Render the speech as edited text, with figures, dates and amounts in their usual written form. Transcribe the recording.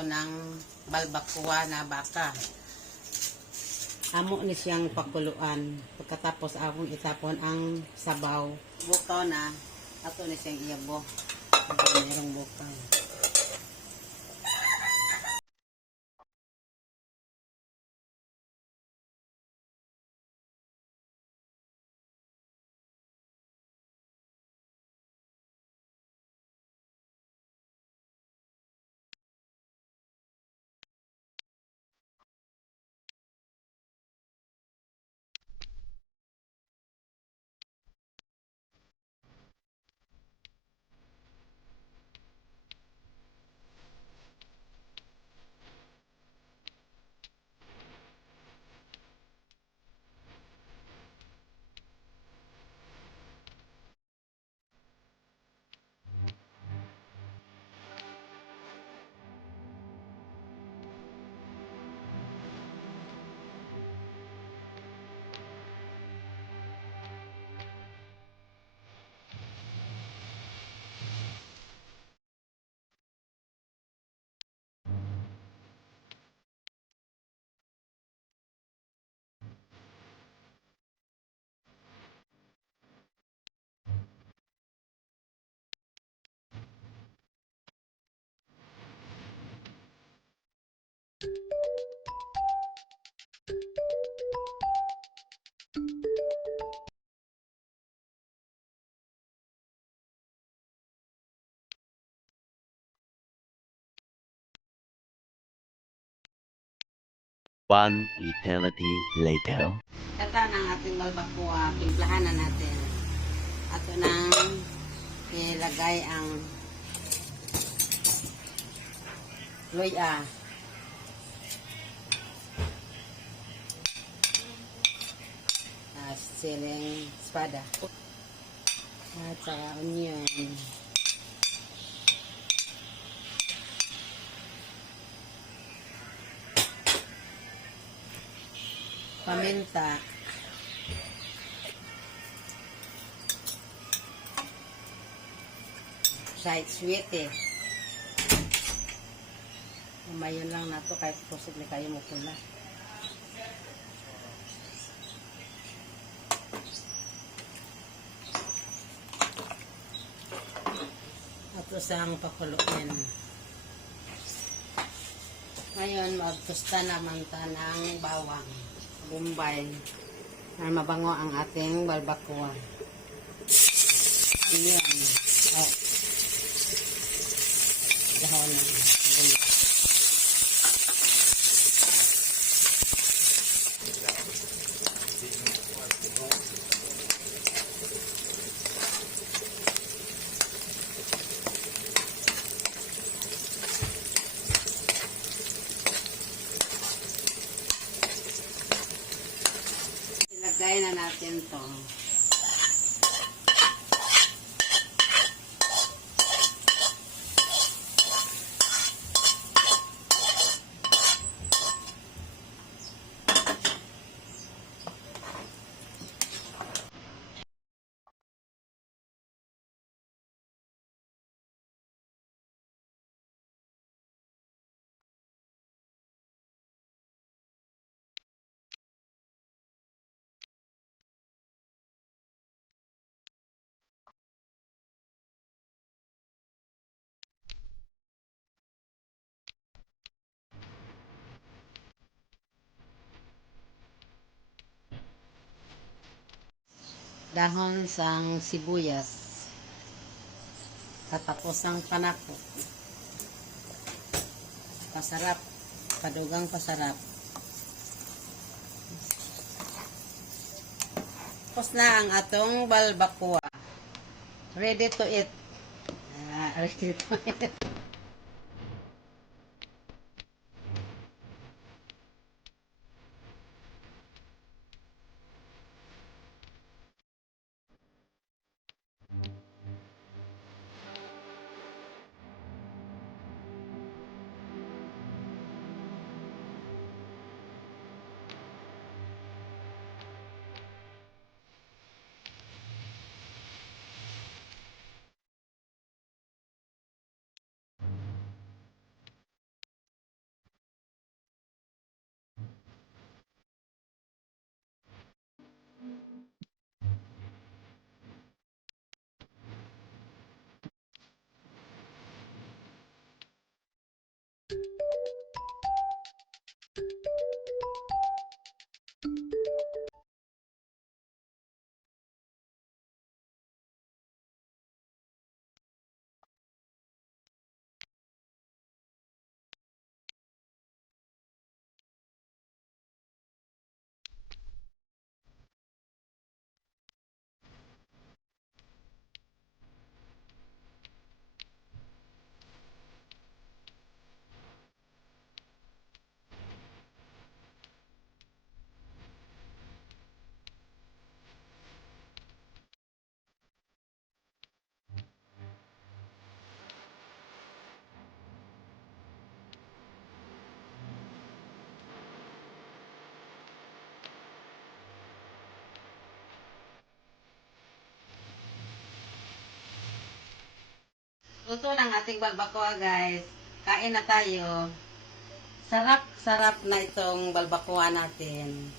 ko ng balbacoa na baka. Amo ni siyang pakuluan. Pagkatapos akong itapon ang sabaw. Bukaw na. Ato ni siyang iyabo. Mayroong bukaw. One eternity later. Kata ng ating balbacoa, timplahan na natin. Ato nang ilagay ang luya. Siling espada. At saka onion. Paminta. Sweet eh. Mayon lang na to kahit posible kayo mo pula. At isang pakuluin. Ngayon, magtusta naman ta ng bawang. Bombay. Na mabango ang ating balbacoa. Ayan. Oh. Dahon na. Ilagay na natin to. Dahon sang sibuyas. Katapos ang panako. Pasarap. Padugang pasarap. Tapos na ang atong balbacoa. Ready to eat. Ready to eat. Luto ng ating balbacoa, guys. Kain na tayo. Sarap-sarap na itong balbacoa natin.